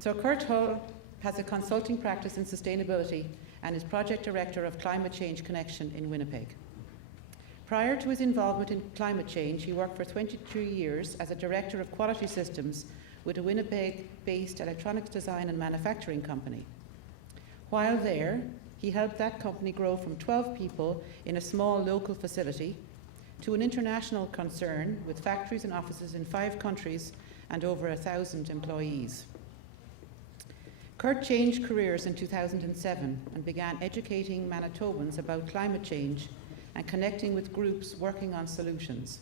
So Kurt Hull has a consulting practice in sustainability and is project director of Climate Change Connection in Winnipeg. Prior to his involvement in climate change, he worked for 23 years as a director of quality systems with a Winnipeg-based electronics design and manufacturing company. While there, he helped that company grow from 12 people in a small local facility to an international concern with factories and offices in 5 countries and over 1,000 employees. Kurt changed careers in 2007 and began educating Manitobans about climate change and connecting with groups working on solutions.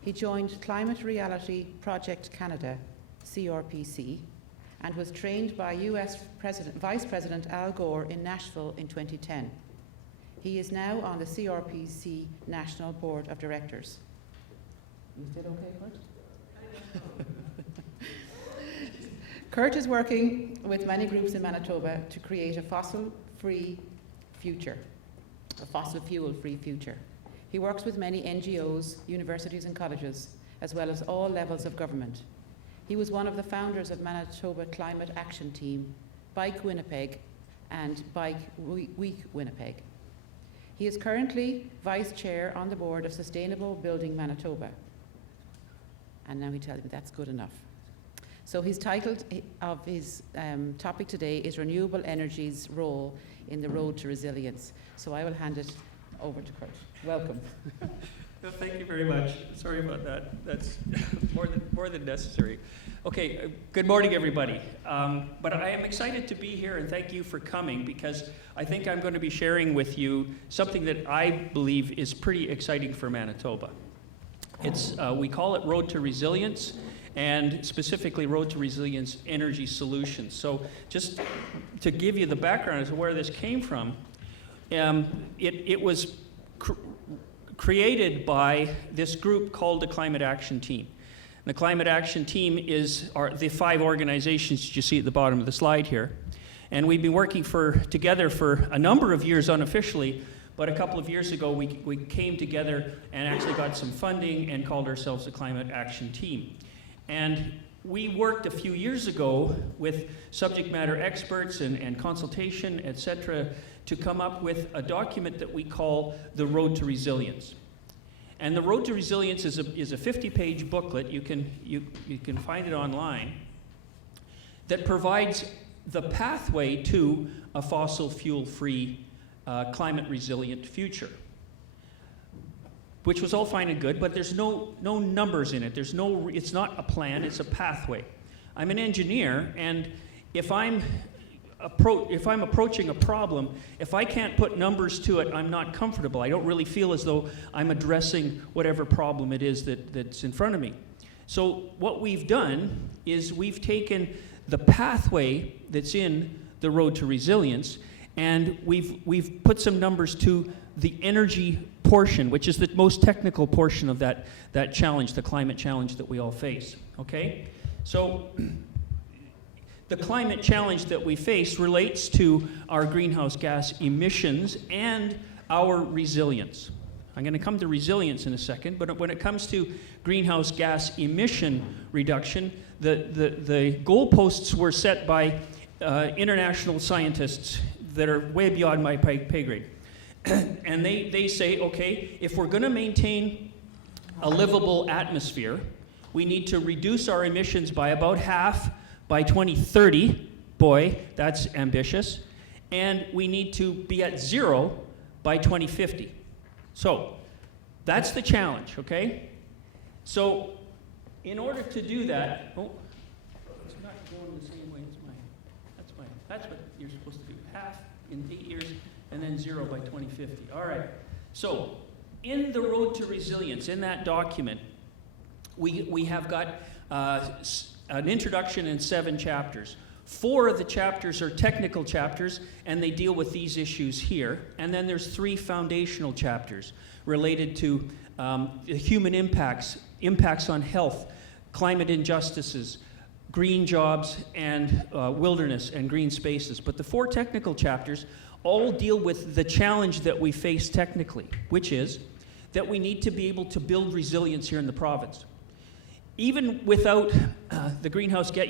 He joined Climate Reality Project Canada, CRPC, and was trained by US Vice President Al Gore in Nashville in 2010. He is now on the CRPC National Board of Directors. You still okay, Kurt? Kurt is working with many groups in Manitoba to create a fossil-free future, a fossil fuel-free future. He works with many NGOs, universities and colleges, as well as all levels of government. He was one of the founders of Manitoba Climate Action Team, Bike Winnipeg, and Bike Week Winnipeg. He is currently Vice Chair on the board of Sustainable Building Manitoba. And now he tells me that's good enough. So his title of his topic today is Renewable Energy's Role in the Road to Resilience. So I will hand it over to Kurt. Welcome. Well, thank you very much. Sorry about that. That's more than necessary. Okay, good morning, everybody. But I am excited to be here, and thank you for coming, because I think I'm going to be sharing with you something that I believe is pretty exciting for Manitoba. It's we call it Road to Resilience, and specifically Road to Resilience Energy Solutions. So just to give you the background as to where this came from, it was created by this group called the Climate Action Team. And the Climate Action Team are the 5 organizations that you see at the bottom of the slide here. And we've been working together for a number of years unofficially, but a couple of years ago we came together and actually got some funding and called ourselves the Climate Action Team. And we worked a few years ago with subject matter experts and consultation, et cetera, to come up with a document that we call the Road to Resilience. And the Road to Resilience is a 50-page booklet. You can find it online, that provides the pathway to a fossil fuel-free, climate resilient future. Which was all fine and good, but there's no numbers in it. It's not a plan, it's a pathway. I'm an engineer, and if I'm approaching a problem, if I can't put numbers to it, I'm not comfortable. I don't really feel as though I'm addressing whatever problem it is that's in front of me. So what we've done is we've taken the pathway that's in the Road to Resilience, and we've put some numbers to the energy portion, which is the most technical portion of that challenge, the climate challenge that we all face, okay? So the climate challenge that we face relates to our greenhouse gas emissions and our resilience. I'm going to come to resilience in a second, but when it comes to greenhouse gas emission reduction, the goalposts were set by international scientists that are way beyond my pay grade. And they say, okay, if we're going to maintain a livable atmosphere, we need to reduce our emissions by about half by 2030. Boy, that's ambitious. And we need to be at 0 by 2050. So that's the challenge, okay? So in order to do that, it's not going the same way as mine. That's what you're supposed to do. Half in 8 years, and then 0 by 2050. All right. So in the Road to Resilience, in that document, we have got an introduction and 7 chapters. 4 of the chapters are technical chapters, and they deal with these issues here. And then there's 3 foundational chapters related to human impacts on health, climate injustices, green jobs, and wilderness and green spaces. But the 4 technical chapters all deal with the challenge that we face technically, which is that we need to be able to build resilience here in the province. Even without the greenhouse gas,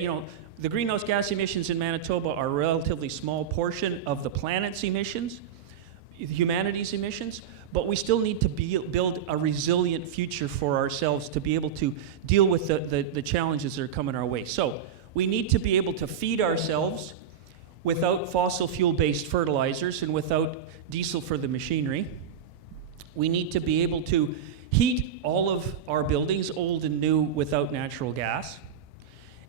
the greenhouse gas emissions in Manitoba are a relatively small portion of the planet's emissions, humanity's emissions, but we still need to build a resilient future for ourselves to be able to deal with the challenges that are coming our way. So we need to be able to feed ourselves without fossil fuel-based fertilizers and without diesel for the machinery. We need to be able to heat all of our buildings, old and new, without natural gas.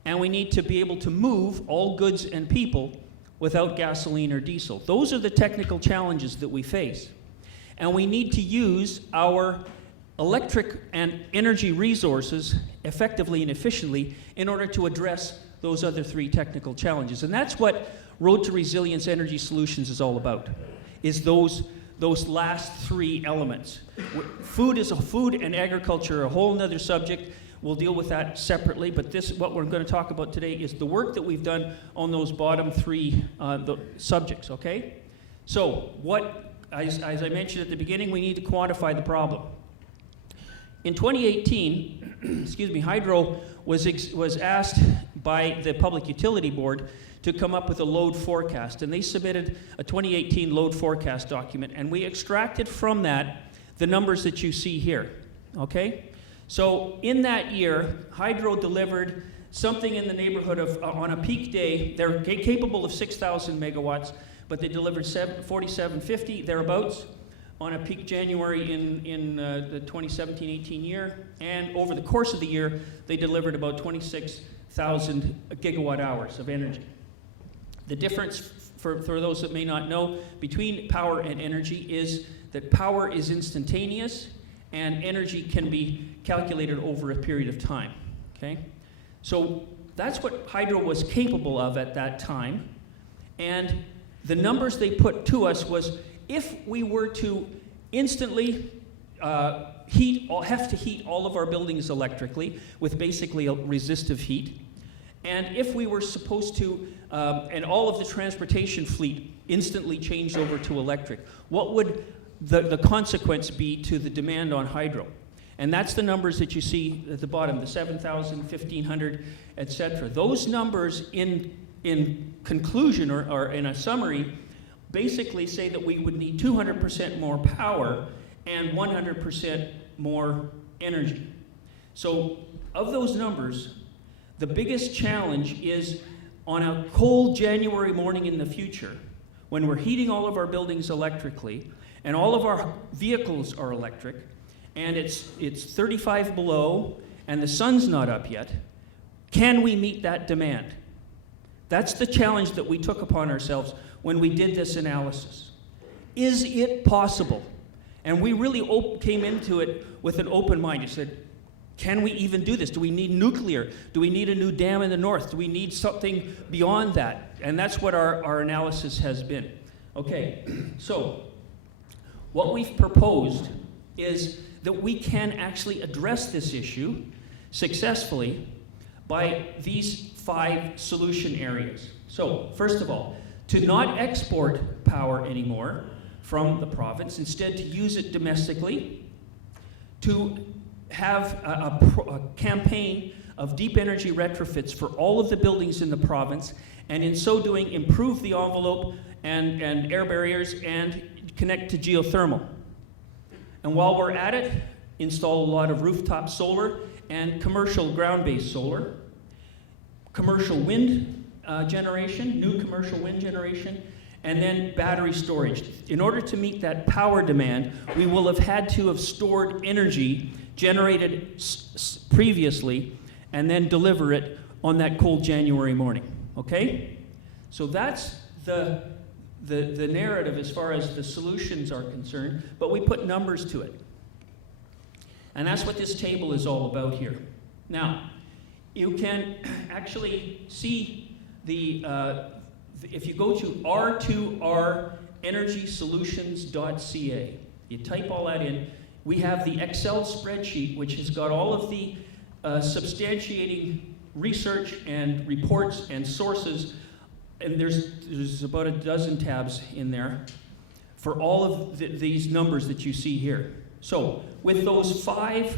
And we need to be able to move all goods and people without gasoline or diesel. Those are the technical challenges that we face. And we need to use our electric and energy resources effectively and efficiently in order to address those other three technical challenges. And that's what Road to Resilience Energy Solutions is all about, is those last three elements. Food and agriculture are a whole nother subject. We'll deal with that separately, but what we're going to talk about today is the work that we've done on those bottom three subjects, okay? So as I mentioned at the beginning, we need to quantify the problem. In 2018, excuse me, Hydro was asked by the Public Utility Board to come up with a load forecast, and they submitted a 2018 load forecast document, and we extracted from that the numbers that you see here, okay? So in that year, Hydro delivered something in the neighborhood of, on a peak day, they're capable of 6,000 megawatts, but they delivered 4,750, thereabouts, on a peak January in the 2017-18 year. And over the course of the year, they delivered about 26,000 gigawatt hours of energy. The difference, for those that may not know, between power and energy is that power is instantaneous and energy can be calculated over a period of time, okay? So that's what Hydro was capable of at that time. And the numbers they put to us was, if we were to instantly have to heat all of our buildings electrically with basically a resistive heat, and if we were supposed to, and all of the transportation fleet instantly changed over to electric, what would the consequence be to the demand on Hydro? And that's the numbers that you see at the bottom, the 7,000, 1,500, et cetera. Those numbers in conclusion or in a summary basically say that we would need 200% more power and 100% more energy. So of those numbers, the biggest challenge is on a cold January morning in the future, when we're heating all of our buildings electrically and all of our vehicles are electric, and it's 35 below and the sun's not up yet, can we meet that demand? That's the challenge that we took upon ourselves when we did this analysis. Is it possible? And we really came into it with an open mind. You said, can we even do this? Do we need nuclear? Do we need a new dam in the north? Do we need something beyond that? And that's what our analysis has been. Okay, so what we've proposed is that we can actually address this issue successfully by these 5 solution areas. So, first of all, to not export power anymore from the province, instead to use it domestically, to have a campaign of deep energy retrofits for all of the buildings in the province, and in so doing improve the envelope and air barriers and connect to geothermal. And while we're at it, install a lot of rooftop solar and commercial ground-based solar, commercial wind generation, new commercial wind generation, and then battery storage. In order to meet that power demand, we will have had to have stored energy generated previously and then deliver it on that cold January morning, okay? So that's the narrative as far as the solutions are concerned, but we put numbers to it. And that's what this table is all about here. Now, you can actually see if you go to r2renergysolutions.ca, you type all that in, we have the Excel spreadsheet which has got all of the substantiating research and reports and sources, and there's about a dozen tabs in there for all of these numbers that you see here. So with those five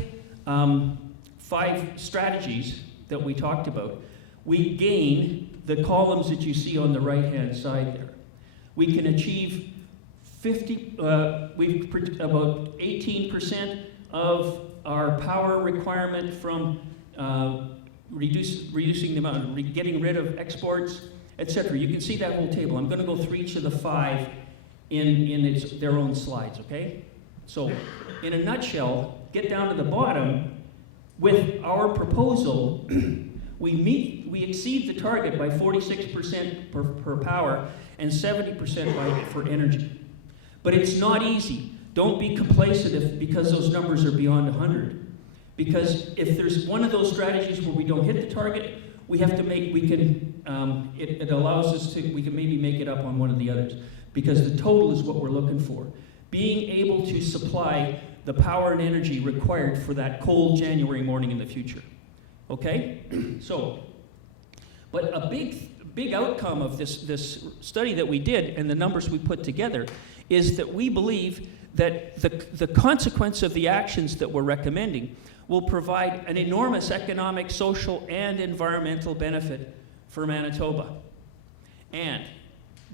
strategies that we talked about, we gain the columns that you see on the right-hand side there. We can achieve about 18% of our power requirement from reducing the amount, getting rid of exports, etc. You can see that whole table. I'm going to go through each of the 5 in their own slides, okay? So, in a nutshell, get down to the bottom. With our proposal, we exceed the target by 46% per power and 70% for energy. But it's not easy. Don't be complacent because those numbers are beyond 100. Because if there's one of those strategies where we don't hit the target, it allows us to, we can maybe make it up on one of the others. Because the total is what we're looking for. Being able to supply the power and energy required for that cold January morning in the future. Okay? So, but a big outcome of this study that we did and the numbers we put together is that we believe that the consequence of the actions that we're recommending will provide an enormous economic, social, and environmental benefit for Manitoba. And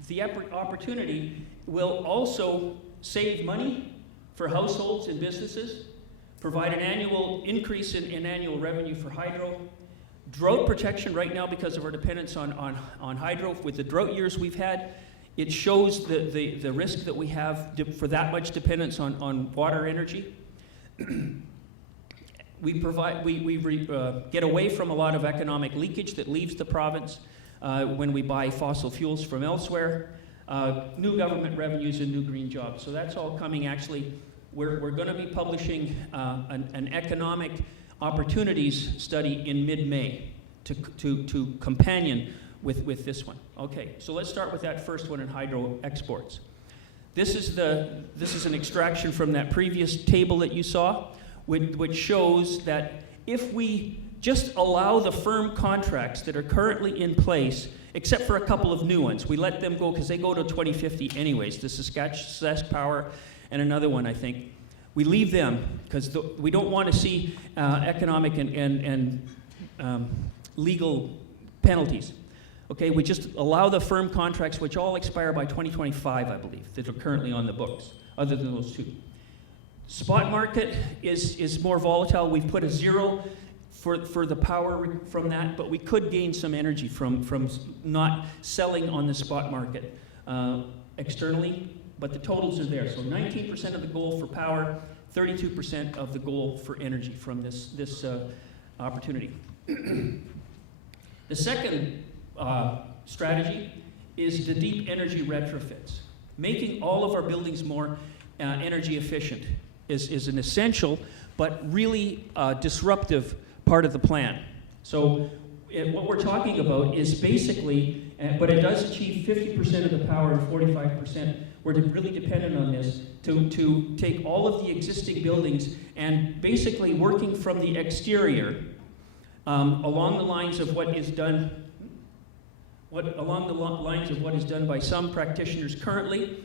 the opportunity will also save money for households and businesses, provide an annual increase in annual revenue for hydro, drought protection right now because of our dependence on hydro. With the drought years we've had, it shows the risk that we have for that much dependence on water energy. We get away from a lot of economic leakage that leaves the province when we buy fossil fuels from elsewhere. New government revenues and new green jobs. So that's all coming. Actually, we're going to be publishing an economic opportunities study in mid-May to companion with this one. Okay, so let's start with that first one in hydro exports. This is an extraction from that previous table that you saw, which shows that if we just allow the firm contracts that are currently in place, except for a couple of new ones, we let them go because they go to 2050 anyways, the Saskatchewan Power and another one, I think. We leave them because we don't want to see economic and legal penalties. Okay, we just allow the firm contracts, which all expire by 2025, I believe, that are currently on the books, other than those 2. Spot market is more volatile. We've put a 0 for the power from that, but we could gain some energy from not selling on the spot market externally, but the totals are there. So 19% of the goal for power, 32% of the goal for energy from this opportunity. The second strategy is the deep energy retrofits. Making all of our buildings more energy efficient is an essential but really disruptive part of the plan. So what we're talking about is basically, but it does achieve 50% of the power and 45%. We're really dependent on this to take all of the existing buildings and basically working from the exterior along the lines of what is done by some practitioners currently,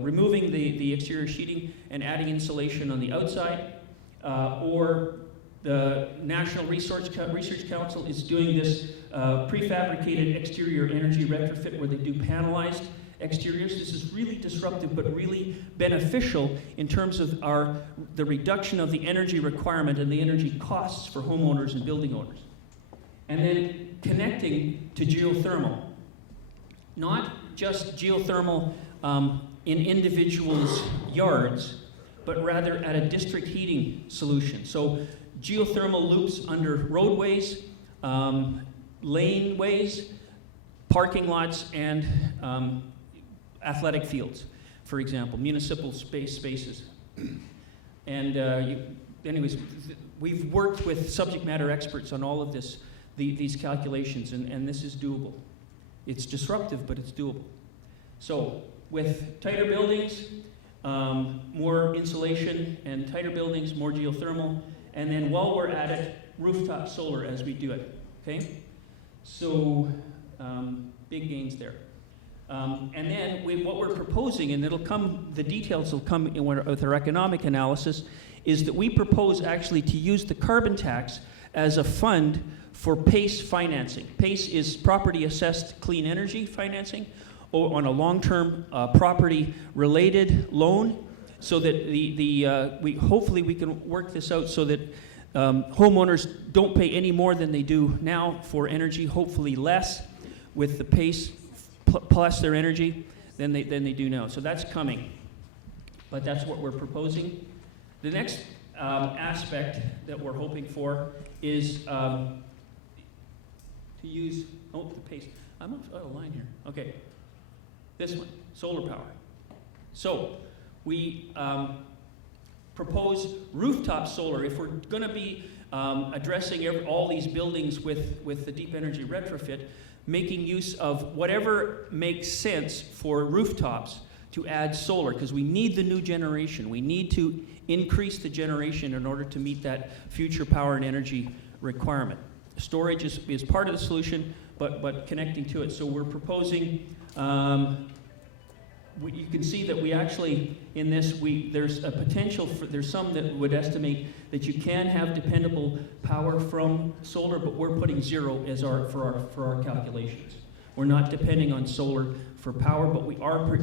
removing the exterior sheeting and adding insulation on the outside, or the National Research Council is doing this prefabricated exterior energy retrofit where they do panelized exteriors. This is really disruptive but really beneficial in terms of the reduction of the energy requirement and the energy costs for homeowners and building owners. And then connecting to geothermal. Not just geothermal in individuals' yards, but rather at a district heating solution. So geothermal loops under roadways, laneways, parking lots, and athletic fields, for example, municipal spaces. And anyways, we've worked with subject matter experts on all of these calculations, and this is doable. It's disruptive, but it's doable. So with tighter buildings, more insulation, and tighter buildings, more geothermal, and then while we're at it, rooftop solar as we do it, okay? So big gains there. And then what we're proposing, and the details will come with our economic analysis, is that we propose actually to use the carbon tax as a fund for PACE financing. PACE is property assessed clean energy financing, or on a long-term property-related loan, so that hopefully we can work this out so that homeowners don't pay any more than they do now for energy, hopefully less with the PACE plus their energy than they do now. So that's coming, but that's what we're proposing. The next aspect that we're hoping for is to use, the PACE. I'm out of line here. Okay, this one, solar power. So we propose rooftop solar. If we're going to be addressing all these buildings with the deep energy retrofit, making use of whatever makes sense for rooftops to add solar, because we need the new generation. We need to increase the generation in order to meet that future power and energy requirement. Storage is part of the solution, but connecting to it. So we're proposing, you can see that we actually, in this, there's a potential for, there's some that would estimate that you can have dependable power from solar, but we're putting 0 as for our calculations. We're not depending on solar for power, but we are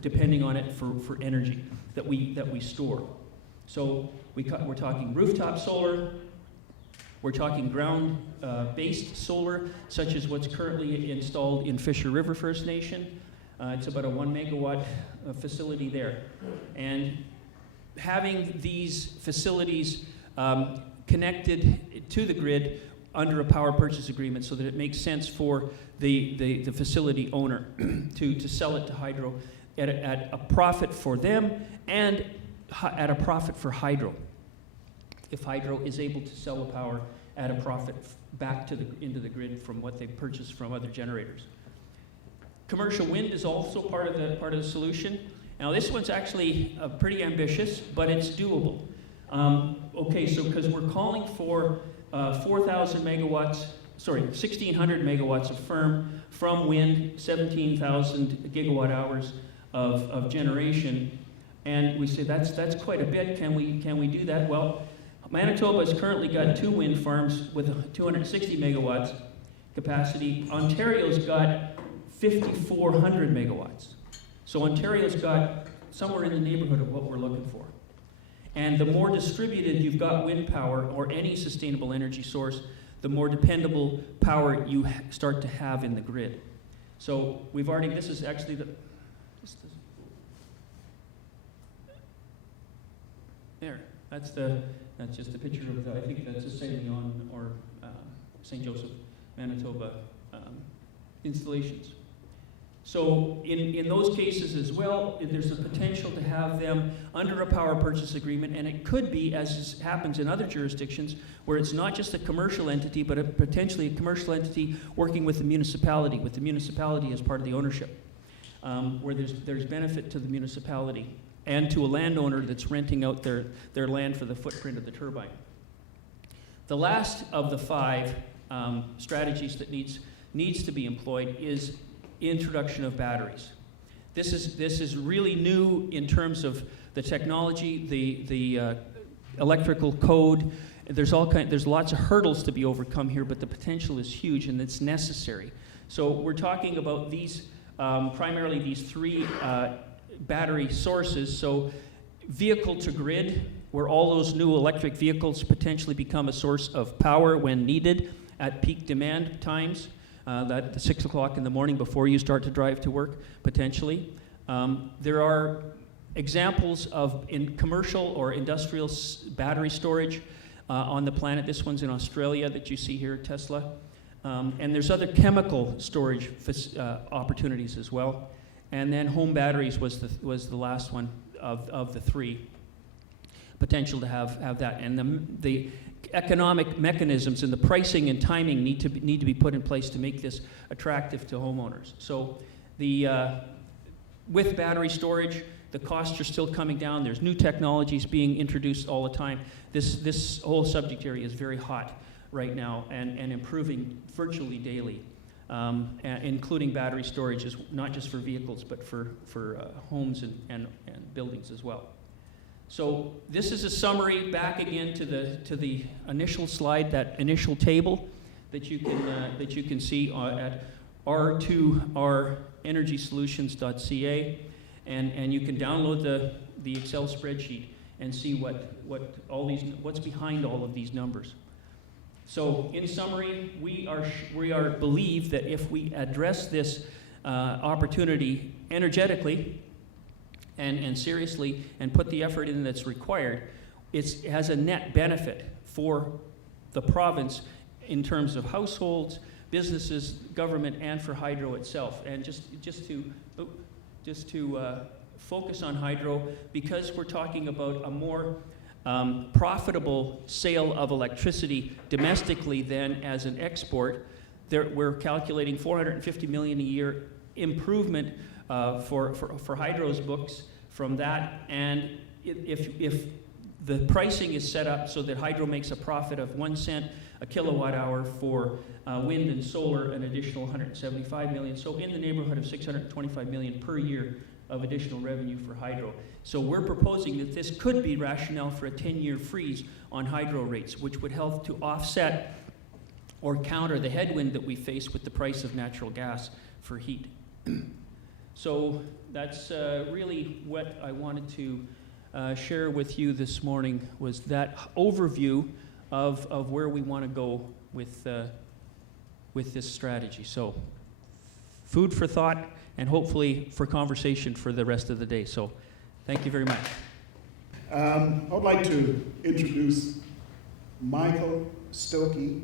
depending on it for energy that we store. So we're talking rooftop solar, we're talking ground-based solar, such as what's currently installed in Fisher River First Nation. It's about a 1 megawatt facility there. And having these facilities connected to the grid under a power purchase agreement so that it makes sense for the facility owner to sell it to hydro at a profit for them and at a profit for hydro. If hydro is able to sell the power at a profit back into the grid from what they purchased from other generators. Commercial wind is also part of the solution. Now this one's actually pretty ambitious, but it's doable. Okay, so because we're calling for 4,000 megawatts, 1,600 megawatts of firm from wind, 17,000 gigawatt hours of generation, and we say that's quite a bit. Can we do that? Well, Manitoba has currently got 2 wind farms with 260 megawatts capacity. Ontario's got 5,400 megawatts. So Ontario's got somewhere in the neighborhood of what we're looking for. And the more distributed you've got wind power or any sustainable energy source, the more dependable power you start to have in the grid. So we've already, this is actually that's just a picture of I think that's the Saint Leon or St. Joseph, Manitoba installations. So in those cases as well, there's a potential to have them under a power purchase agreement, and it could be, as happens in other jurisdictions, where it's not just a commercial entity, but potentially a commercial entity working with the municipality as part of the ownership, where there's benefit to the municipality and to a landowner that's renting out their land for the footprint of the turbine. The last of the 5 strategies that needs to be employed is introduction of batteries. This is really new in terms of the technology, the electrical code. There's lots of hurdles to be overcome here, but the potential is huge and it's necessary. So we're talking about these primarily these 3 battery sources. So vehicle to grid, where all those new electric vehicles potentially become a source of power when needed at peak demand times. That 6 o'clock in the morning before you start to drive to work, potentially. There are examples of in commercial or industrial battery storage on the planet. This one's in Australia that you see here, Tesla. And there's other chemical storage opportunities as well. And then home batteries was the last one of the 3. Potential to have that. And the economic mechanisms and the pricing and timing need to be put in place to make this attractive to homeowners. So with battery storage, the costs are still coming down. There's new technologies being introduced all the time. This whole subject area is very hot right now and improving virtually daily, including battery storage, not just for vehicles, but for homes and buildings as well. So this is a summary back again to the initial slide, that initial table that you can see at r2renergysolutions.ca, and you can download the Excel spreadsheet and see what's behind all of these numbers. So in summary, we believe that if we address this opportunity energetically and seriously and put the effort in that's required, it has a net benefit for the province in terms of households, businesses, government, and for hydro itself. And just to focus on hydro, because we're talking about a more profitable sale of electricity domestically than as an export, we're calculating $450 million a year improvement for hydro's books from that. And if the pricing is set up so that hydro makes a profit of 1 cent a kilowatt hour, for wind and solar an additional $175 million, so in the neighborhood of $625 million per year of additional revenue for hydro. So we're proposing that this could be rationale for a 10-year freeze on hydro rates, which would help to offset or counter the headwind that we face with the price of natural gas for heat. So that's really what I wanted to share with you this morning, was that overview of where we want to go with this strategy. So food for thought and hopefully for conversation for the rest of the day. So thank you very much. I would like to introduce Michael Stocki,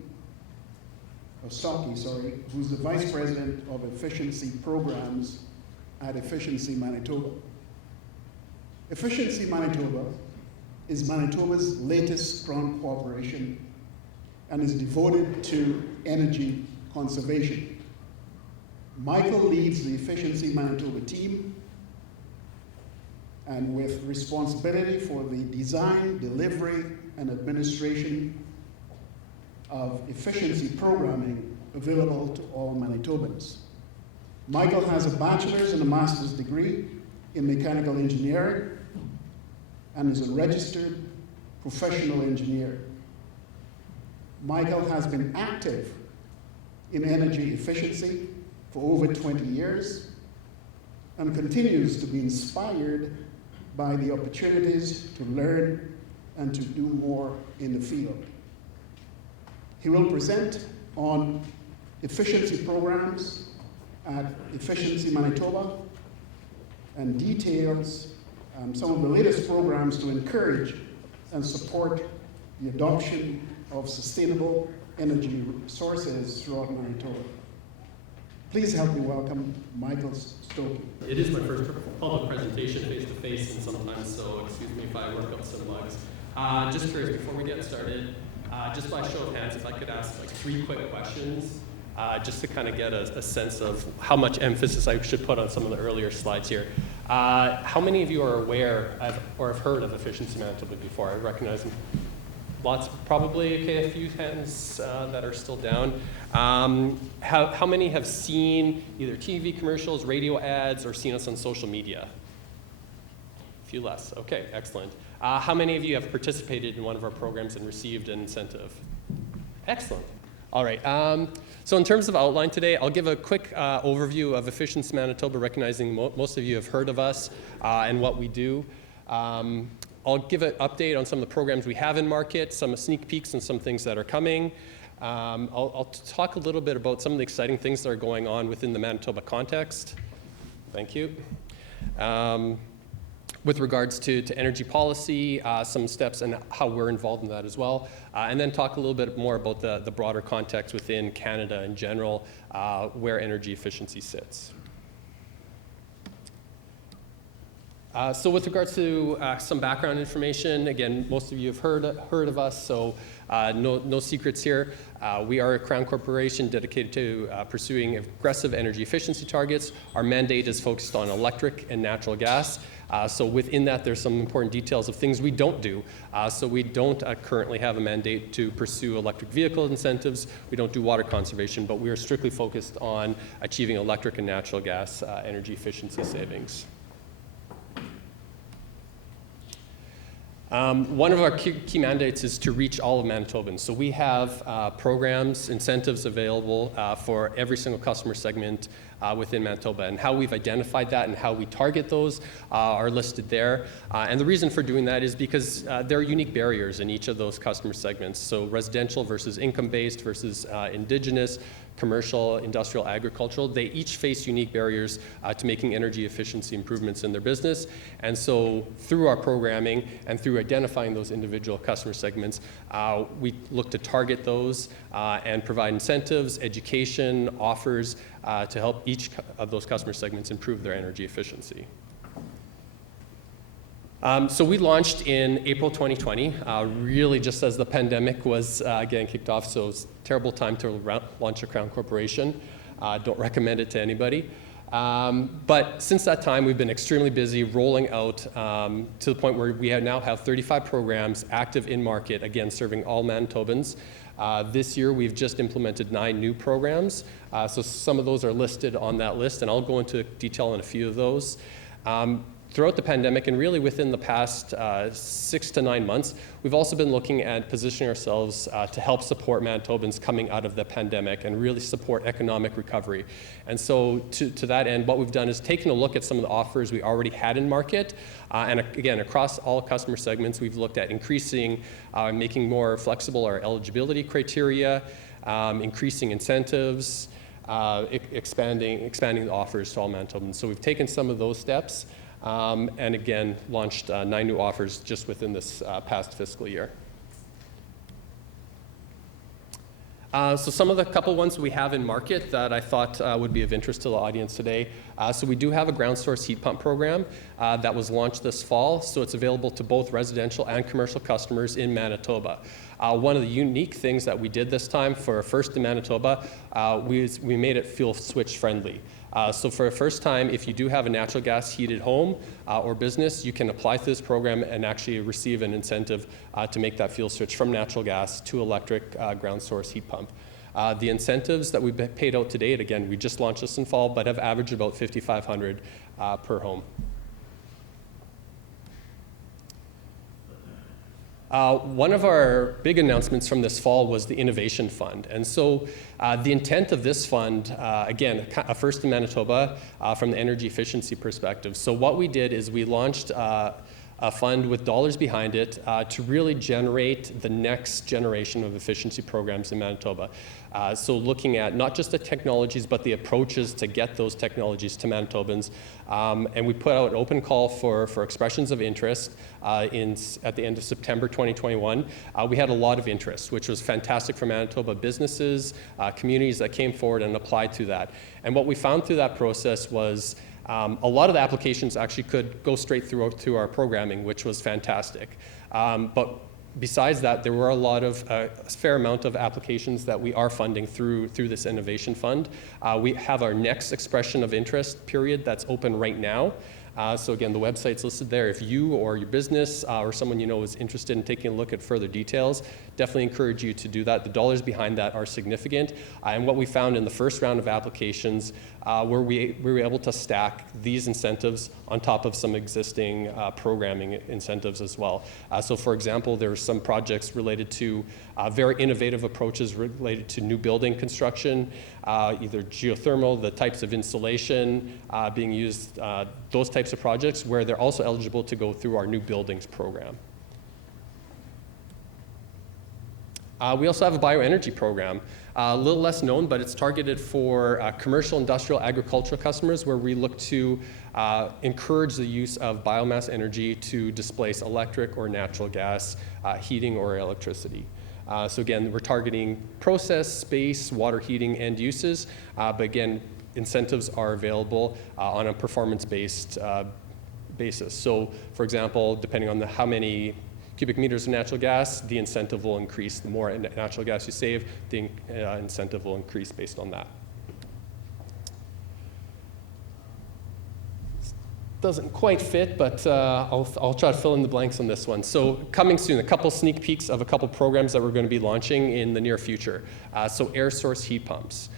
who's the Vice President of Efficiency Programs at Efficiency Manitoba. Efficiency Manitoba is Manitoba's latest crown corporation and is devoted to energy conservation. Michael leads the Efficiency Manitoba team, and with responsibility for the design, delivery, and administration of efficiency programming available to all Manitobans. Michael has a bachelor's and a master's degree in mechanical engineering and is a registered professional engineer. Michael has been active in energy efficiency for over 20 years and continues to be inspired by the opportunities to learn and to do more in the field. He will present on efficiency programs at Efficiency Manitoba and details some of the latest programs to encourage and support the adoption of sustainable energy sources throughout Manitoba. Please help me welcome Michael Stocki. It is my first public presentation face-to-face, and sometimes, so excuse me if I work up some bugs. Just curious, before we get started, just by show of hands, if I could ask like 3 quick questions, just to kind of get a sense of how much emphasis I should put on some of the earlier slides here. How many of you are aware of, or have heard of Efficiency Manitoba before? I recognize them. Lots, probably, okay, a few hands that are still down. How many have seen either TV commercials, radio ads, or seen us on social media? A few less, okay, excellent. How many of you have participated in one of our programs and received an incentive? Excellent. All right, so in terms of outline today, I'll give a quick overview of Efficiency Manitoba, recognizing most of you have heard of us and what we do. I'll give an update on some of the programs we have in market, some sneak peeks and some things that are coming. I'll talk a little bit about some of the exciting things that are going on within the Manitoba context. Thank you. With regards to energy policy, some steps and how we're involved in that as well. And then talk a little bit more about the broader context within Canada in general, where energy efficiency sits. So with regards to some background information, again, most of you have heard of us, so no secrets here. We are a Crown Corporation dedicated to pursuing aggressive energy efficiency targets. Our mandate is focused on electric and natural gas. So within that, there's some important details of things we don't do. So we don't currently have a mandate to pursue electric vehicle incentives. We don't do water conservation, but we are strictly focused on achieving electric and natural gas energy efficiency savings. One of our key mandates is to reach all of Manitobans. So we have programs, incentives available for every single customer segment within Manitoba. And how we've identified that and how we target those are listed there. And the reason for doing that is because there are unique barriers in each of those customer segments. So residential versus income-based versus Indigenous, commercial, industrial, agricultural, they each face unique barriers to making energy efficiency improvements in their business. And so through our programming and through identifying those individual customer segments, we look to target those and provide incentives, education, offers to help each of those customer segments improve their energy efficiency. So we launched in April 2020, really just as the pandemic was getting kicked off, so it was a terrible time to launch a Crown Corporation. Don't recommend it to anybody. But since that time, we've been extremely busy rolling out to the point where we now have 35 programs active in market, again, serving all Manitobans. This year, we've just implemented 9 new programs. So some of those are listed on that list, and I'll go into detail on a few of those. Throughout the pandemic, and really within the past 6 to 9 months, we've also been looking at positioning ourselves to help support Manitobans coming out of the pandemic and really support economic recovery. And so to that end, what we've done is taken a look at some of the offers we already had in market. And again, across all customer segments, we've looked at increasing, making more flexible our eligibility criteria, increasing incentives, expanding the offers to all Manitobans. So we've taken some of those steps. And again, launched 9 new offers just within this past fiscal year. So some of the couple ones we have in market that I thought would be of interest to the audience today. So we do have a ground source heat pump program that was launched this fall. So it's available to both residential and commercial customers in Manitoba. One of the unique things that we did this time for first in Manitoba, we made it fuel switch friendly. So for the first time, if you do have a natural gas heated home or business, you can apply to this program and actually receive an incentive to make that fuel switch from natural gas to electric ground source heat pump. The incentives that we've paid out to date, again, we just launched this in fall, but have averaged about $5,500 per home. One of our big announcements from this fall was the Innovation Fund. And so the intent of this fund, again, a first in Manitoba from the energy efficiency perspective. So what we did is we launched a fund with dollars behind it to really generate the next generation of efficiency programs in Manitoba. So looking at not just the technologies, but the approaches to get those technologies to Manitobans. And we put out an open call for expressions of interest at the end of September 2021. We had a lot of interest, which was fantastic for Manitoba businesses, communities that came forward and applied to that. And what we found through that process was a lot of the applications actually could go straight through to our programming, which was fantastic. But besides that, there were a fair amount of applications that we are funding through this Innovation Fund. We have our next expression of interest period that's open right now. So again, the website's listed there. If you or your business or someone you know is interested in taking a look at further details, definitely encourage you to do that. The dollars behind that are significant. And what we found in the first round of applications we were able to stack these incentives on top of some existing programming incentives as well. So for example, there are some projects related to very innovative approaches related to new building construction, either geothermal, the types of insulation being used, those types of projects where they're also eligible to go through our new buildings program. We also have a bioenergy program, a little less known, but it's targeted for commercial, industrial, agricultural customers where we look to encourage the use of biomass energy to displace electric or natural gas heating or electricity. So again, we're targeting process, space, water heating end uses, but again, incentives are available on a performance-based basis. So for example, depending on how many cubic meters of natural gas, the incentive will increase. The more natural gas you save, the incentive will increase based on that. Doesn't quite fit, but I'll try to fill in the blanks on this one. So coming soon, a couple sneak peeks of a couple programs that we're going to be launching in the near future. So air source heat pumps.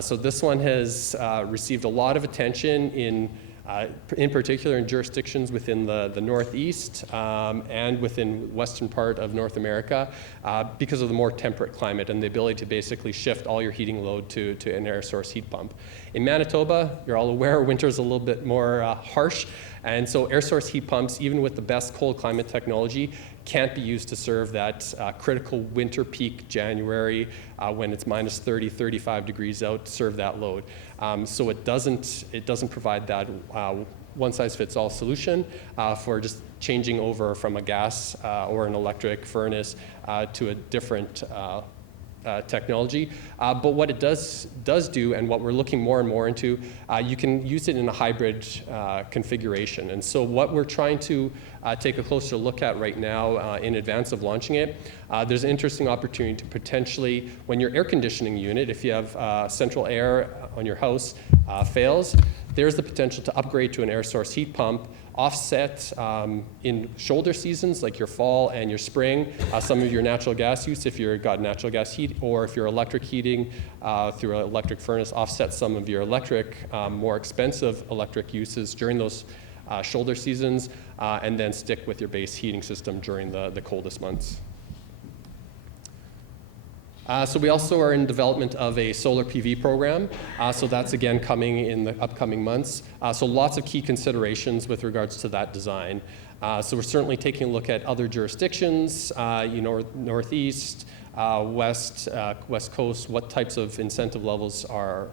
So this one has received a lot of attention in in particular in jurisdictions within the Northeast and within western part of North America because of the more temperate climate and the ability to basically shift all your heating load to an air source heat pump. In Manitoba, you're all aware, winter's a little bit more harsh, and so air source heat pumps, even with the best cold climate technology, can't be used to serve that critical winter peak January when it's minus 30, 35 degrees out to serve that load. So it doesn't provide that one-size-fits-all solution for just changing over from a gas or an electric furnace to a different technology. But what it does do, and what we're looking more and more into, you can use it in a hybrid configuration. And so what we're trying to take a closer look at right now in advance of launching it, there's an interesting opportunity to potentially, when your air conditioning unit, if you have central air on your house, fails, there's the potential to upgrade to an air source heat pump, offset in shoulder seasons like your fall and your spring, some of your natural gas use if you've got natural gas heat, or if you're electric heating through an electric furnace, offset some of your electric, more expensive electric uses during those shoulder seasons, and then stick with your base heating system during the coldest months. So we also are in development of a solar PV program. So that's again coming in the upcoming months. So lots of key considerations with regards to that design. So we're certainly taking a look at other jurisdictions, Northeast, West Coast, what types of incentive levels are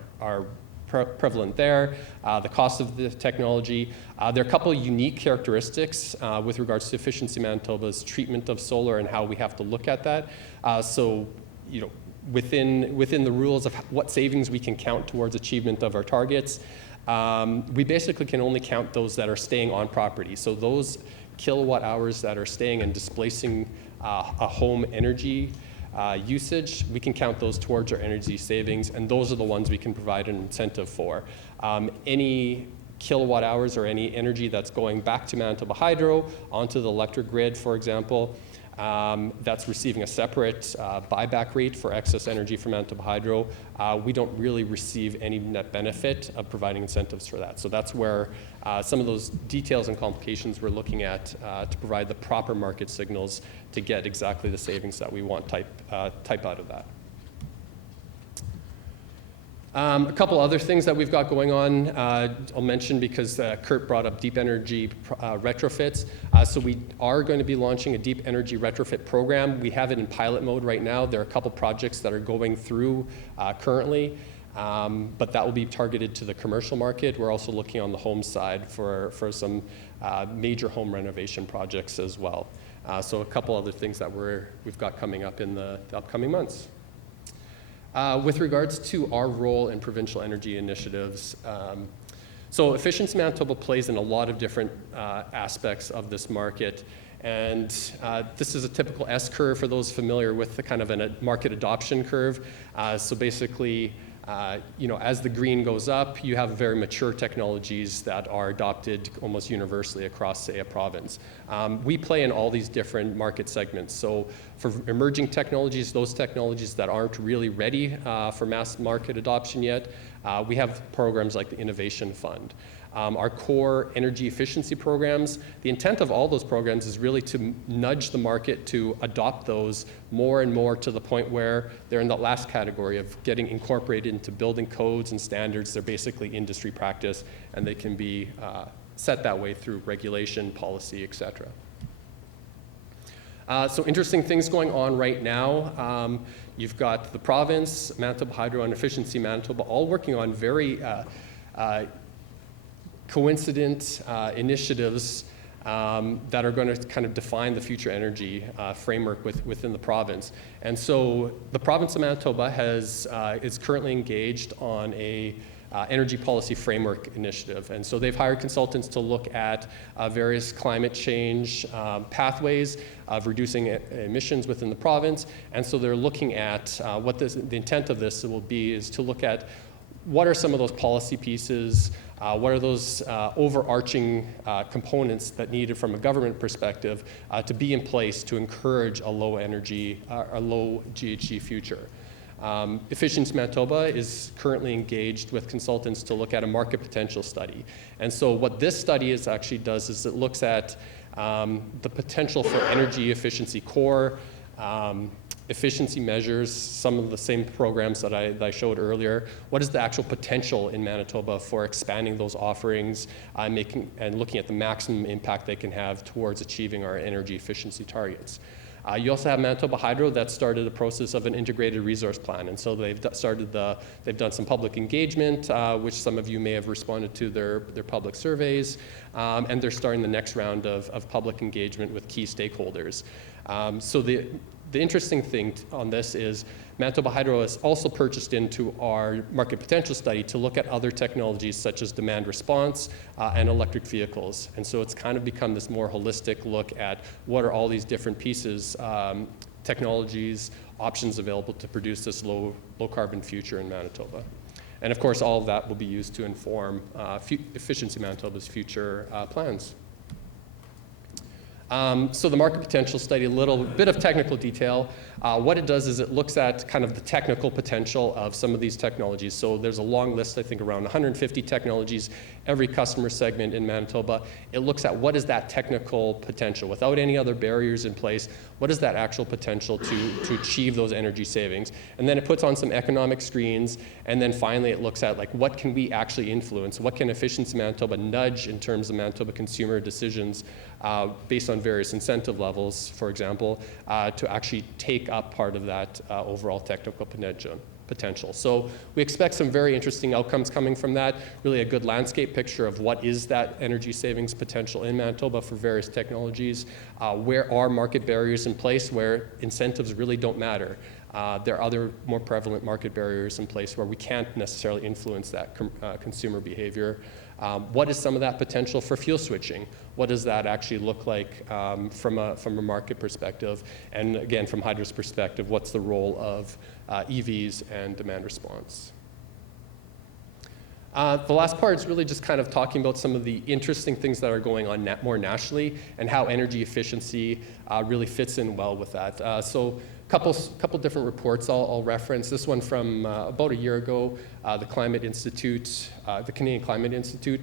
prevalent there, the cost of the technology. There are a couple of unique characteristics with regards to Efficiency Manitoba's treatment of solar and how we have to look at that. So, within the rules of what savings we can count towards achievement of our targets, we basically can only count those that are staying on property. So those kilowatt hours that are staying and displacing a home energy usage, we can count those towards our energy savings, and those are the ones we can provide an incentive for. Any kilowatt hours or any energy that's going back to Manitoba Hydro onto the electric grid, for example, that's receiving a separate buyback rate for excess energy from Manitoba Hydro. We don't really receive any net benefit of providing incentives for that. So that's where some of those details and complications we're looking at to provide the proper market signals to get exactly the savings that we want type out of that. A couple other things that we've got going on, I'll mention because Kurt brought up deep energy retrofits. So we are going to be launching a deep energy retrofit program. We have it in pilot mode right now. There are a couple projects that are going through currently, but that will be targeted to the commercial market. We're also looking on the home side for some major home renovation projects as well. So a couple other things that we've got coming up in the upcoming months. With regards to our role in provincial energy initiatives, so Efficiency Manitoba plays in a lot of different aspects of this market, and this is a typical S-curve for those familiar with the kind of a market adoption curve. So basically, as the green goes up, you have very mature technologies that are adopted almost universally across, say, a province. We play in all these different market segments. So for emerging technologies, those technologies that aren't really ready for mass market adoption yet, we have programs like the Innovation Fund. Our core energy efficiency programs, the intent of all those programs is really to nudge the market to adopt those more and more to the point where they're in the last category of getting incorporated into building codes and standards. They're basically industry practice, and they can be set that way through regulation, policy, et cetera. So interesting things going on right now. You've got the province, Manitoba Hydro, and Efficiency Manitoba all working on very coincident initiatives that are going to kind of define the future energy framework within the province. And so the province of Manitoba is currently engaged on a energy policy framework initiative. And so they've hired consultants to look at various climate change pathways of reducing emissions within the province. And so they're looking at what the intent of this will be is to look at what are some of those policy pieces, what are those overarching components that needed from a government perspective to be in place to encourage a low energy, a low GHG future. Efficiency Manitoba is currently engaged with consultants to look at a market potential study. And so what this study actually does is it looks at the potential for energy efficiency core, efficiency measures, some of the same programs that I showed earlier. What is the actual potential in Manitoba for expanding those offerings and looking at the maximum impact they can have towards achieving our energy efficiency targets? You also have Manitoba Hydro that started the process of an integrated resource plan, and so they've done some public engagement, which some of you may have responded to their public surveys, and they're starting the next round of public engagement with key stakeholders. So the interesting thing on this is Manitoba Hydro has also purchased into our market potential study to look at other technologies such as demand response and electric vehicles. And so it's kind of become this more holistic look at what are all these different pieces, technologies, options available to produce this low carbon future in Manitoba. And of course, all of that will be used to inform Efficiency Manitoba's future plans. So the market potential study, a little bit of technical detail. What it does is it looks at kind of the technical potential of some of these technologies. So there's a long list, I think around 150 technologies, every customer segment in Manitoba. It looks at what is that technical potential without any other barriers in place. What is that actual potential to achieve those energy savings? And then it puts on some economic screens. And then finally it looks at like what can we actually influence? What can Efficiency Manitoba nudge in terms of Manitoba consumer decisions based on various incentive levels, for example, to actually take up part of that overall technical potential. So we expect some very interesting outcomes coming from that, really a good landscape picture of what is that energy savings potential in Manitoba for various technologies, where are market barriers in place where incentives really don't matter. There are other more prevalent market barriers in place where we can't necessarily influence that consumer behavior. What is some of that potential for fuel switching? What does that actually look like from a market perspective? And again, from Hydro's perspective, what's the role of EVs and demand response? The last part is really just kind of talking about some of the interesting things that are going on more nationally and how energy efficiency really fits in well with that. So couple different reports I'll reference. This one from about a year ago, the Climate Institute, the Canadian Climate Institute.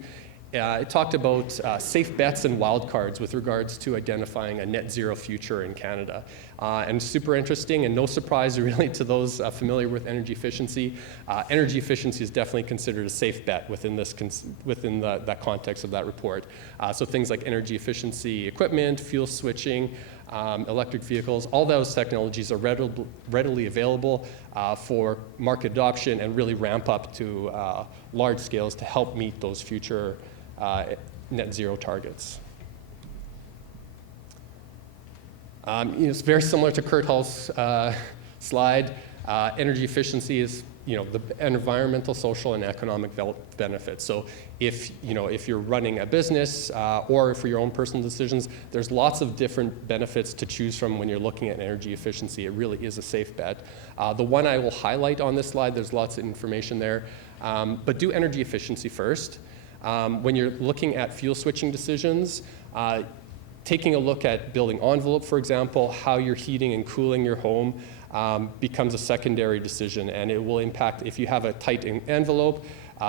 It talked about safe bets and wildcards with regards to identifying a net zero future in Canada. And super interesting, and no surprise really to those familiar with energy efficiency. Energy efficiency is definitely considered a safe bet within that context of that report. So things like energy efficiency equipment, fuel switching, electric vehicles, all those technologies are readily available for market adoption and really ramp up to large scales to help meet those future net zero targets. It's very similar to Kurt Hall's slide. Energy efficiency is the environmental, social, and economic benefits. So if you're running a business or for your own personal decisions, there's lots of different benefits to choose from when you're looking at energy efficiency. It really is a safe bet. The one I will highlight on this slide, there's lots of information there, but do energy efficiency first. When you're looking at fuel switching decisions, taking a look at building envelope, for example, how you're heating and cooling your home, becomes a secondary decision, and it will impact if you have a tight envelope,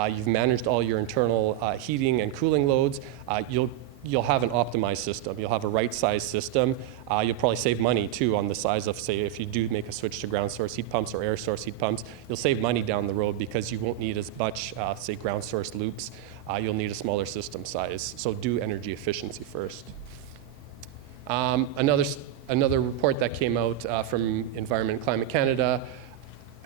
you've managed all your internal heating and cooling loads, you'll have an optimized system. You'll have a right-sized system. You'll probably save money too on the size of, say, if you do make a switch to ground source heat pumps or air source heat pumps, you'll save money down the road because you won't need as much, say, ground source loops. You'll need a smaller system size. So do energy efficiency first. Another report that came out from Environment and Climate Canada,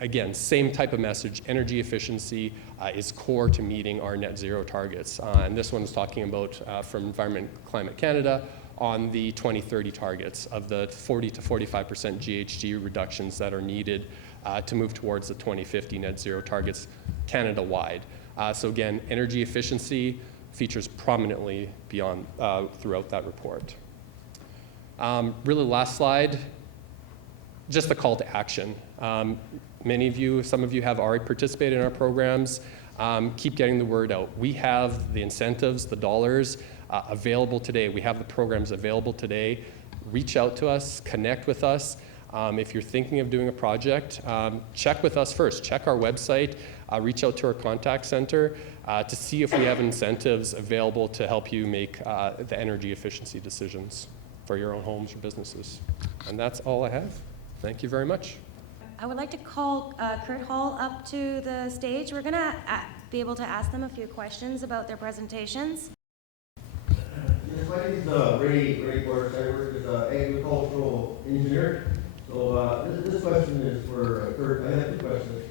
again, same type of message, energy efficiency is core to meeting our net zero targets. And this one is talking about, from Environment and Climate Canada, on the 2030 targets of the 40 to 45% GHG reductions that are needed to move towards the 2050 net zero targets Canada-wide. So again, energy efficiency features prominently throughout that report. Really last slide, just a call to action. Many of you, some of you have already participated in our programs. Keep getting the word out. We have the incentives, the dollars available today. We have the programs available today. Reach out to us, connect with us. If you're thinking of doing a project, check with us first. Check our website, reach out to our contact center to see if we have incentives available to help you make the energy efficiency decisions for your own homes or businesses. And that's all I have. Thank you very much. I would like to call Kurt Hall up to the stage. We're going to be able to ask them a few questions about their presentations. Yes, my name is Ray Gorst. I work as an agricultural engineer. So this question is for Kurt. I have two questions.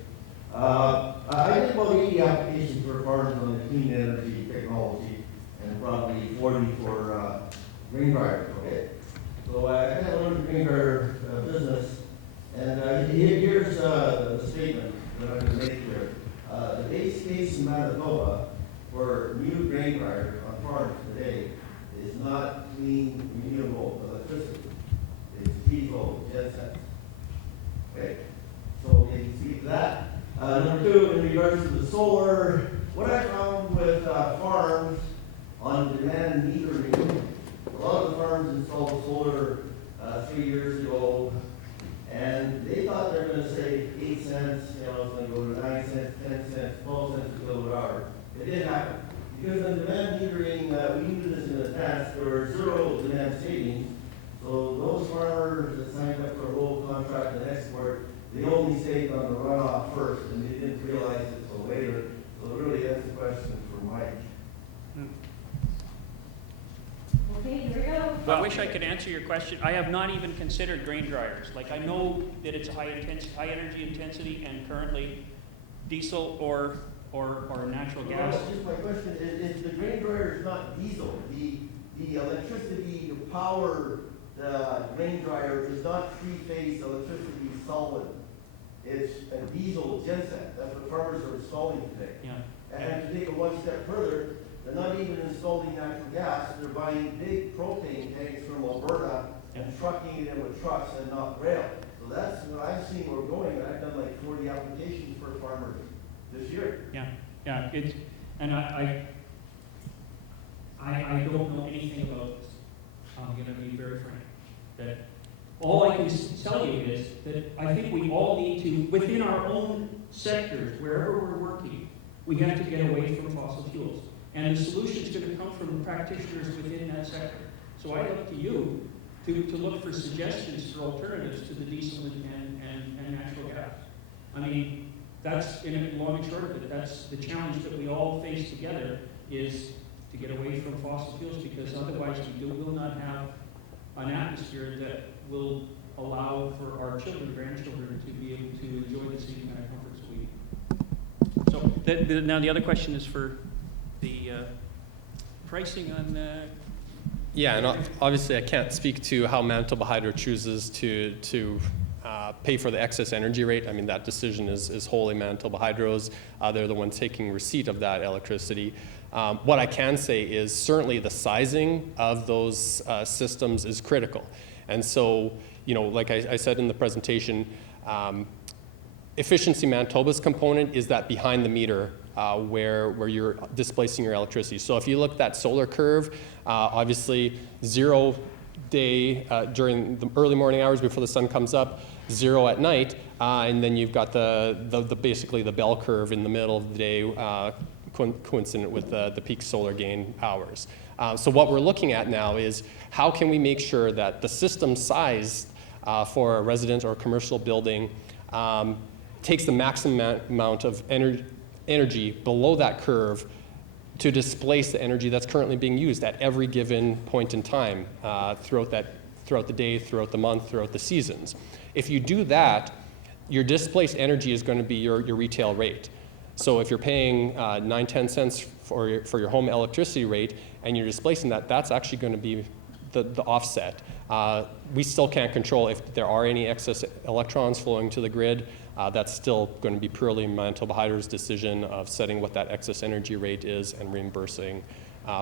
I did about 80 applications for farms on the clean energy technology and probably 40 for grain dryers, okay? So I kind of learned the grain dryer business, and here's the statement that I'm going to make here. The base case in Manitoba for new grain dryers on farms today is not clean, renewable electricity. It's diesel gensets. Okay? So you can see that. Number two, in regards to the solar, what I found with farms on demand metering, a lot of the farms installed solar 3 years ago, and they thought they were going to save 8 cents, it's going to go to 9 cents, 10 cents, 12 cents a kilowatt hour. It didn't happen. Because in demand metering, we knew this in advance, there were zero demand savings. So those farmers that signed up for a roll contract and export, they only saved on the runoff first, and they didn't realize it till later. So really, that's a question for Mike. Okay, here we go. I wish I could answer your question. I have not even considered grain dryers. Like, I know that it's high energy intensity and currently diesel or natural gas. Well, just my question is the grain dryer is not diesel. The electricity to power the grain dryer is not three-phase electricity solid. It's a diesel genset. That's what farmers are installing today. Yeah. And to take it one step further, they're not even installing natural gas. They're buying big propane tanks from Alberta and trucking it in with trucks and not rail. So that's what I've seen we're going. I've done like 40 applications for farmers this year. Yeah. It's, and I don't know anything about this. I'm going to be very frank. That all I can tell you is that I think we all need to, within our own sectors, wherever we're working, we have to get away from fossil fuels. And the solution is going to come from practitioners within that sector. So I look to you to look for suggestions for alternatives to the diesel and natural gas. I mean, that's, in long and short of it, that's the challenge that we all face together, is to get away from fossil fuels, because otherwise we will not have an atmosphere that will allow for our children, grandchildren, to be able to enjoy the same kind of comforts we. So now the other question is for the pricing on. Yeah, and obviously I can't speak to how Manitoba Hydro chooses to pay for the excess energy rate. I mean, that decision is wholly Manitoba Hydro's. They're the ones taking receipt of that electricity. What I can say is certainly the sizing of those systems is critical. And so, like I said in the presentation, Efficiency Manitoba's component is that behind the meter where you're displacing your electricity. So if you look at that solar curve, obviously 0 day during the early morning hours before the sun comes up, 0 at night, and then you've got the basically the bell curve in the middle of the day, coincident with the peak solar gain hours. So what we're looking at now is how can we make sure that the system size for a resident or commercial building takes the maximum amount of energy below that curve to displace the energy that's currently being used at every given point in time throughout the day, throughout the month, throughout the seasons. If you do that, your displaced energy is going to be your retail rate. So if you're paying 9-10 cents for your home electricity rate and you're displacing that, that's actually going to be the offset. We still can't control if there are any excess electrons flowing to the grid. That's still going to be purely Manitoba Hydro's decision of setting what that excess energy rate is and reimbursing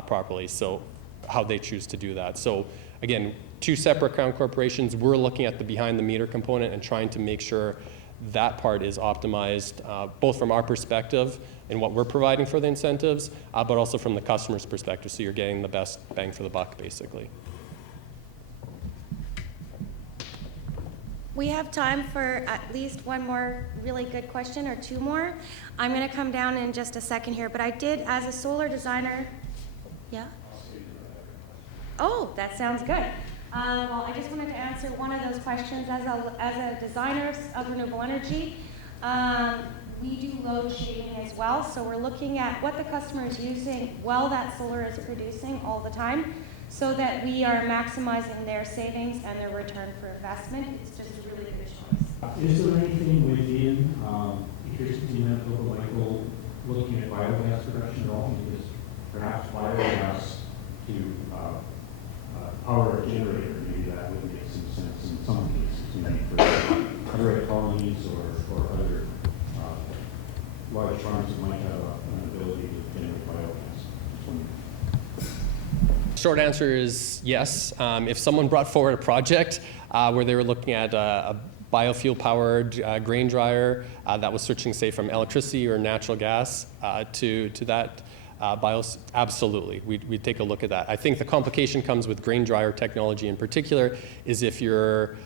properly. So how they choose to do that. So again, two separate crown corporations. We're looking at the behind the meter component and trying to make sure that part is optimized, both from our perspective and what we're providing for the incentives, but also from the customer's perspective, so you're getting the best bang for the buck, basically. We have time for at least one more really good question or two more. I'm going to come down in just a second here, but I did, as a solar designer, yeah? Oh, that sounds good. Well, I just wanted to answer one of those questions. As a designer of renewable energy, we do load shading as well. So we're looking at what the customer is using while that solar is producing all the time, so that we are maximizing their savings and their return for investment. It's just a really good choice. Is there anything within efficiency Manitoba, Michael, looking at biogas production at all? Because perhaps biogas to power a generator, maybe that would make some sense in some cases, maybe for other colonies or other large farms that might have an ability to generate biogas. Short answer is yes. If someone brought forward a project where they were looking at a biofuel-powered grain dryer that was switching, say, from electricity or natural gas to that bios, absolutely, we'd take a look at that. I think the complication comes with grain dryer technology in particular is if you're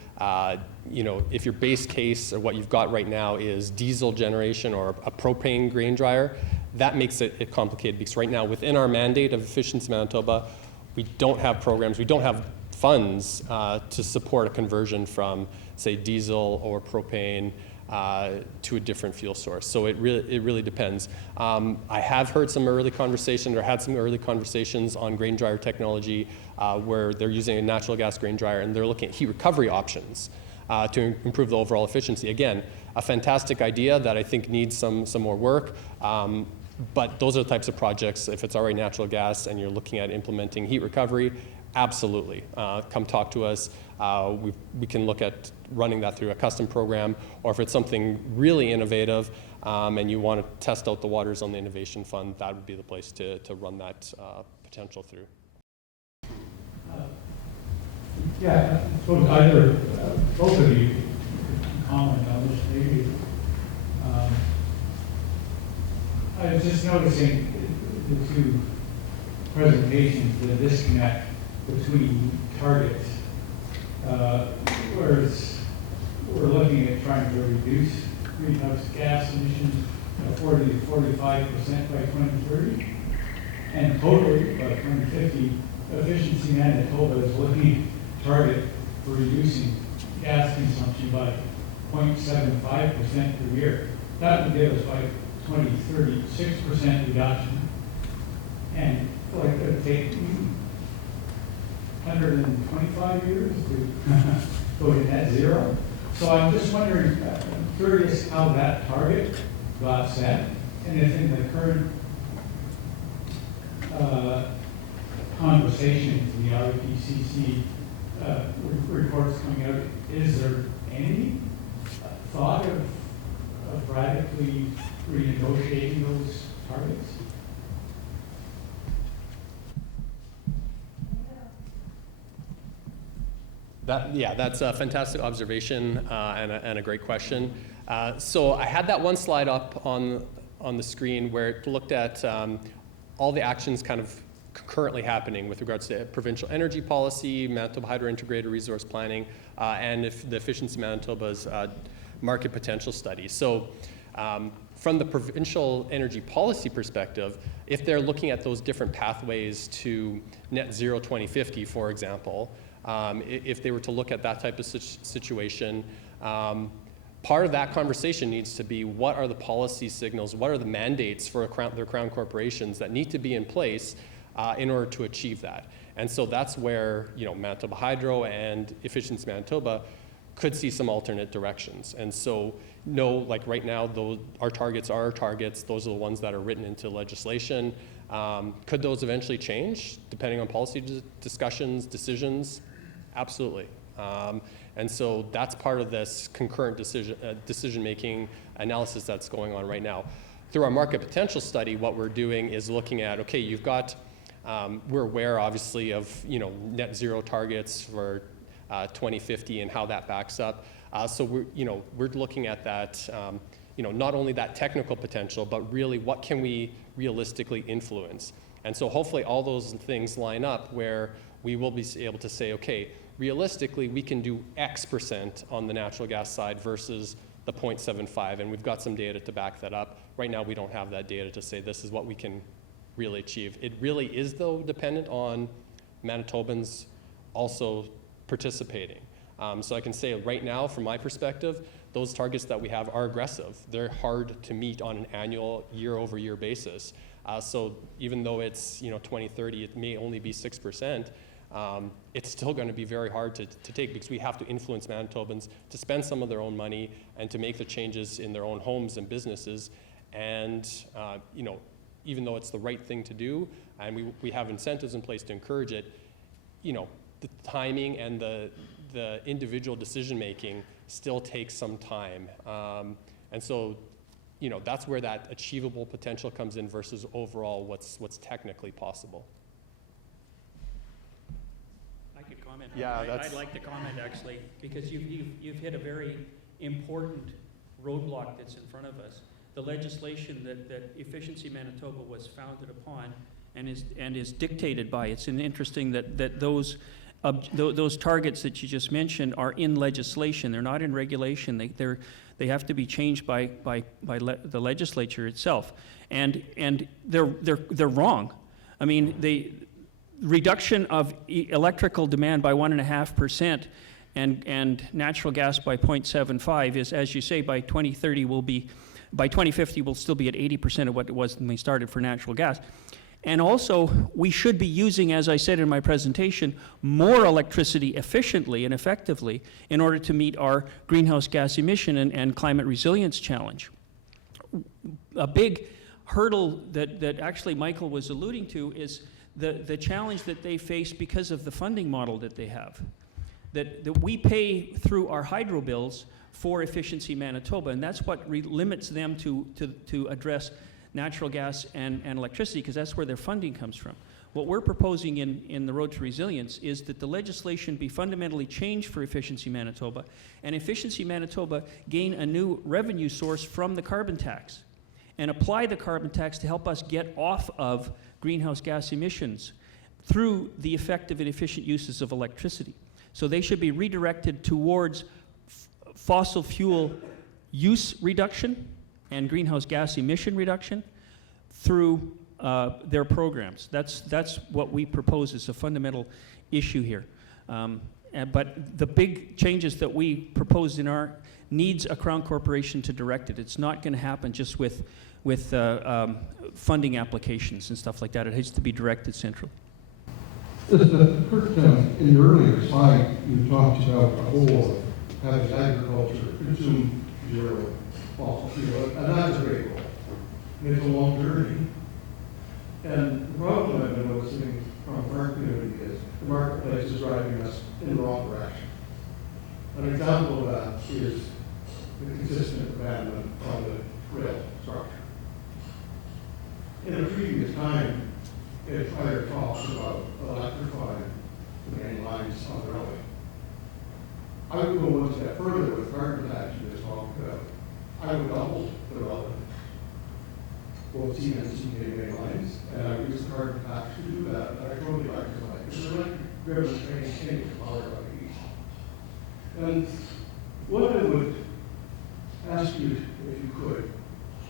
if your base case or what you've got right now is diesel generation or a propane grain dryer, that makes it complicated because right now within our mandate of Efficiency Manitoba, we don't have programs, we don't have funds to support a conversion from, say, diesel or propane to a different fuel source. So it really depends. I have heard some early conversations or had some early conversations on grain dryer technology where they're using a natural gas grain dryer and they're looking at heat recovery options to improve the overall efficiency. Again, a fantastic idea that I think needs some more work. But those are the types of projects, if it's already natural gas and you're looking at implementing heat recovery, absolutely. Come talk to us. We can look at running that through a custom program, or if it's something really innovative and you want to test out the waters on the Innovation Fund, that would be the place to run that potential through. Yeah, I suppose either, both of you can comment on this maybe. I was just noticing the two presentations, the disconnect between targets, whereas we're looking at trying to reduce greenhouse gas emissions 40 to 45% by 2030, and totally by 2050, Efficiency Manitoba is looking at target for reducing gas consumption by 0.75% per year. That would give us by 2030 6% reduction, and like it would take 125 years to go to net zero. So I'm just wondering, I'm curious how that target got set, and if in the current conversations, the IPCC reports coming out, is there any thought of radically renegotiating those targets? That's a fantastic observation and a great question. So I had that one slide up on the screen where it looked at all the actions kind of currently happening with regards to provincial energy policy, Manitoba Hydro Integrated Resource Planning, and the Efficiency Manitoba's market potential study. So from the provincial energy policy perspective, if they're looking at those different pathways to net zero 2050, for example, if they were to look at that type of situation, part of that conversation needs to be what are the policy signals, what are the mandates for their crown corporations that need to be in place in order to achieve that. And so that's where Manitoba Hydro and Efficiency Manitoba could see some alternate directions. And so like right now, our targets are our targets. Those are the ones that are written into legislation. Could those eventually change depending on policy discussions, decisions? Absolutely. And so that's part of this concurrent decision-making analysis that's going on right now. Through our market potential study, what we're doing is looking at, okay, you've got, we're aware obviously of, net zero targets for 2050 and how that backs up. So we're looking at that, not only that technical potential, but really what can we realistically influence? And so hopefully all those things line up where we will be able to say, okay, realistically, we can do X percent on the natural gas side versus the 0.75, and we've got some data to back that up. Right now, we don't have that data to say this is what we can really achieve. It really is, though, dependent on Manitobans also participating. So I can say right now, from my perspective, those targets that we have are aggressive. They're hard to meet on an annual, year-over-year basis. So even though it's 2030, it may only be 6%, it's still going to be very hard to take, because we have to influence Manitobans to spend some of their own money and to make the changes in their own homes and businesses. And even though it's the right thing to do, and we have incentives in place to encourage it, the timing and the individual decision making still takes some time. And so, that's where that achievable potential comes in versus overall what's technically possible. I could comment. Yeah, I'd like to comment, actually, because you've hit a very important roadblock that's in front of us. The legislation that Efficiency Manitoba was founded upon and is dictated by. It's interesting that those targets that you just mentioned are in legislation. They're not in regulation. They have to be changed by the legislature itself, and they're wrong. I mean, the reduction of electrical demand by 1.5% and natural gas by 0.75 is, as you say, by 2030 by 2050 will still be at 80% of what it was when we started for natural gas. And also, we should be using, as I said in my presentation, more electricity efficiently and effectively in order to meet our greenhouse gas emission and climate resilience challenge. A big hurdle that actually Michael was alluding to is the challenge that they face because of the funding model that they have. That we pay through our hydro bills for Efficiency Manitoba, and that's what limits them to address natural gas and electricity, because that's where their funding comes from. What we're proposing in the Road to Resilience is that the legislation be fundamentally changed for Efficiency Manitoba, and Efficiency Manitoba gain a new revenue source from the carbon tax, and apply the carbon tax to help us get off of greenhouse gas emissions through the effective and efficient uses of electricity. So they should be redirected towards fossil fuel use reduction and greenhouse gas emission reduction through their programs. That's what we propose as a fundamental issue here. But the big changes that we proposed in our needs a Crown Corporation to direct it. It's not going to happen just with funding applications and stuff like that. It has to be directed centrally. Kurt, in your earlier slide, you talked about the whole of having agriculture consume zero fossil fuel, and that's a great goal. It's a long journey. And the problem I've been noticing from our community is the marketplace is driving us in the wrong direction. An example of that is the consistent abandonment of the rail structure. In a previous time, if fire talks about electrifying the main lines on the railway, I would go one step further with carbon tax you just talked about. I would double the relevance, both C and CK main lines, and I would use the carbon tax to do that. And I totally electrify it. Because the electric-driven trains change the power of east. And what I would ask you, if you could,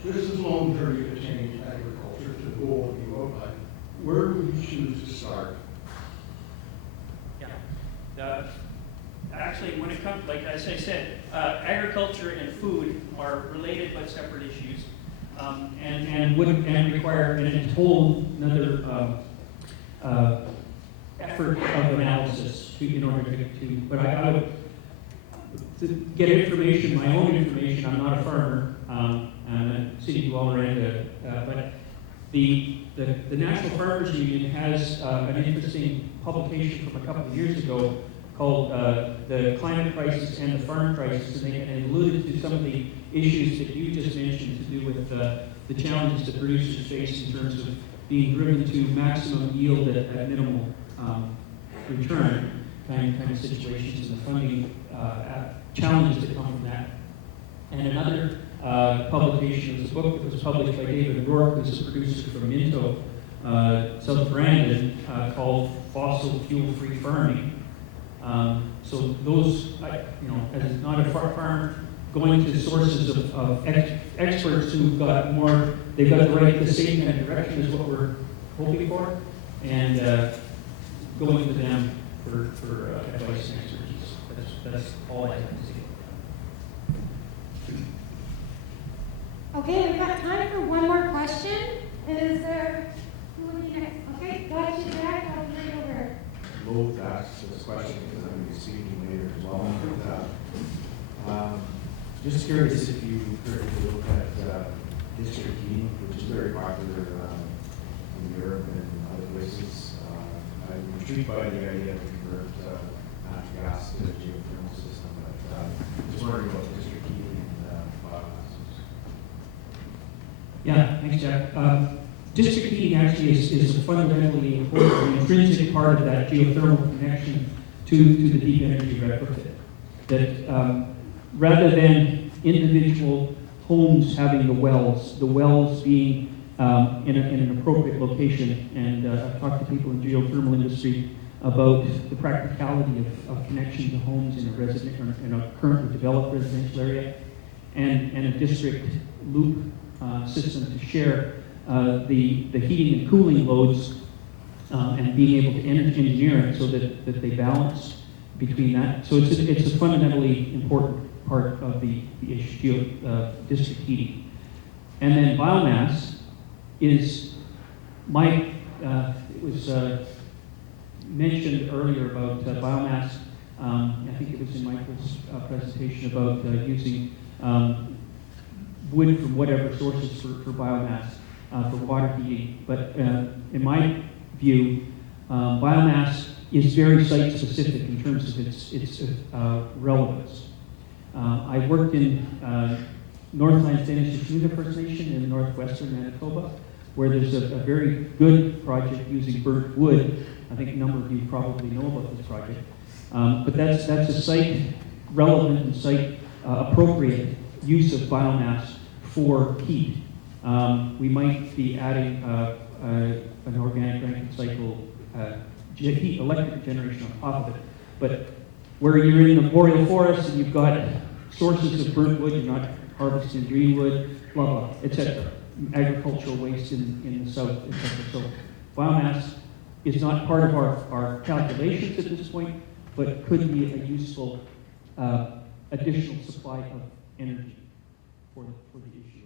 this is a long journey to change agriculture to the goal you outlined. Where would you choose to start? Yeah. Actually, when it comes, like as I said, agriculture and food are related but separate issues, and require a whole another effort of analysis in order to. But I would to get information, my own information. I'm not a farmer. I'm a city dweller, but the National Farmers Union has an interesting publication from a couple of years ago called The Climate Crisis and the Farm Crisis, and they alluded to some of the issues that you just mentioned to do with the challenges that producers face in terms of being driven to maximum yield at minimal return kind of situations, and the funding challenges that come from that. And another publication was a book that was published by David Rourke, who's a producer from Minto, South Brandon, called Fossil Fuel Free Farming. So those, as not a farm, going to sources of experts who've got more, they've got the same kind of direction is what we're hoping for, and going to them for advice and expertise. That's all I have to say. Okay, we've got time for one more question. Is there, who would be next? Okay, got you, Jack, I'll bring it over. Both ask this question because I'm going to be speaking later as well. Just curious if you heard to look at district heating, which is very popular in Europe and other places. I'm intrigued by the idea to convert natural gas to a geothermal system, but just wondering about district heating and biomasses. Yeah, thanks, Jack. District heating actually is a fundamentally important, intrinsic part of that geothermal connection to the deep energy retrofit. That rather than individual homes having the wells being in an appropriate location, and I've talked to people in the geothermal industry about the practicality of connection to homes in a currently developed residential area, and a district loop system to share the heating and cooling loads, and being able to engineer it so that they balance between that. So it's a fundamentally important part of the issue of district heating. And then biomass is it was mentioned earlier about biomass. I think it was in Michael's presentation about using wood from whatever sources for biomass for water heating. But in my view, biomass is very site-specific in terms of its relevance. I worked in Northland Stanislaus First Nation in northwestern Manitoba, where there's a very good project using burnt wood. I think a number of you probably know about this project. But that's a site-relevant and site-appropriate use of biomass for heat. We might be adding an organic Rankine cycle heat electric generation on top of it. But where you're in the boreal forest and you've got sources of burnt wood, you're not harvesting green wood, blah, blah, etc. Agricultural waste in the south, etc. So biomass is not part of our calculations at this point, but could be a useful additional supply of energy for the issue.